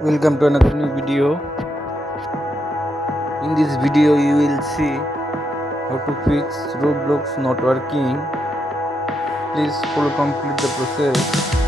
Welcome to another new video. In this video you will see how to fix Roblox not working. Please follow complete the process.